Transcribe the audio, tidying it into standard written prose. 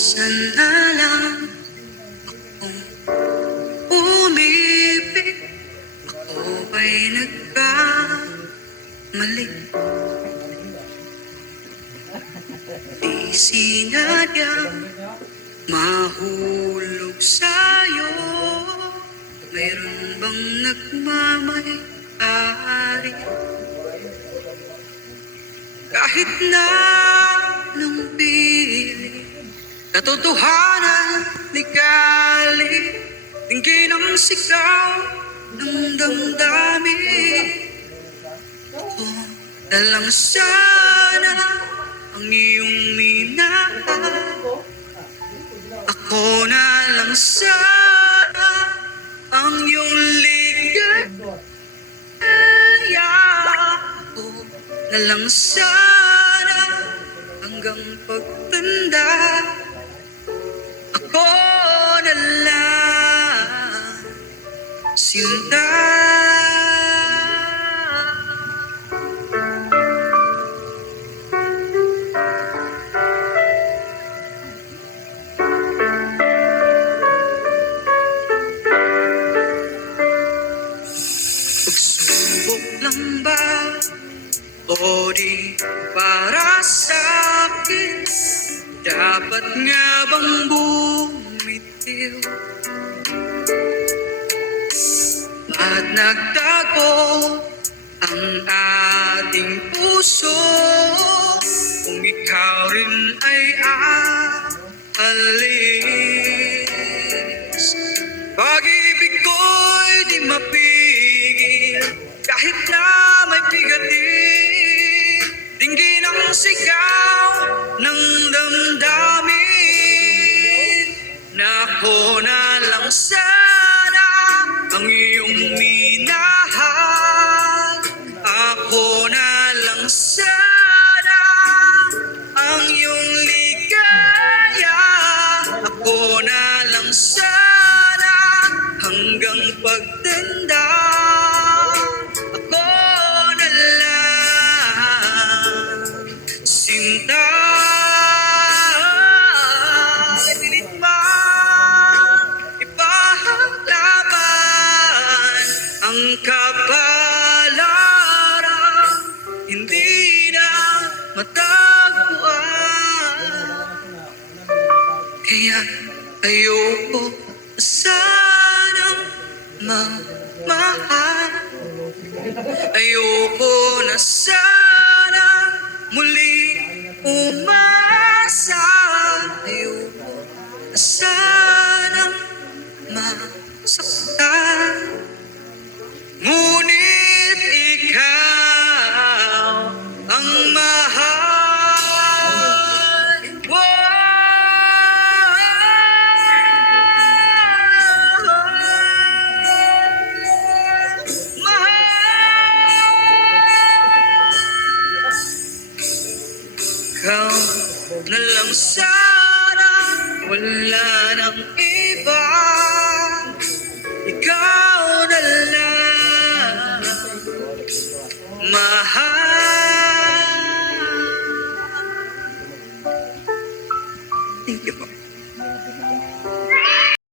Sana lang akong umibig, ako ba'y nagkamali? Di sinadyang mahulog sa'yo. Mayroon bang nagmamay-ari? Kahit na nung pili, katotohanan ligali, tingin ang sigaw ng damdamin. Ako na lang sana ang iyong minahal. Ako na lang sana ang iyong ligaya. Ako na lang sana hanggang pagtanda. Ako na lang, sinta. Pagsubok lang ba o di para sa'kin? Dapat nga bang bumitiw at nagtago ang ating puso kung ikaw rin ay aalis? Pag-ibig ko'y di mapigil kahit na may bigatin. Dinggin ang sigaw ng damdamin na ako na lang sana ang iyong minahal. Ako na lang sana ang iyong ligaya. Ako na lang sana hanggang pagtanda. Ako na lang, sinta. Pilit mang ipaglaban ang kapalaran, hindi na matagpuan. Kaya ayoko sanang mamahal. Ayoko na sana muli umasa. Ayoko na sana masaktan. Ngunit ikaw ang mahal. Ikaw na lang sana, wala nang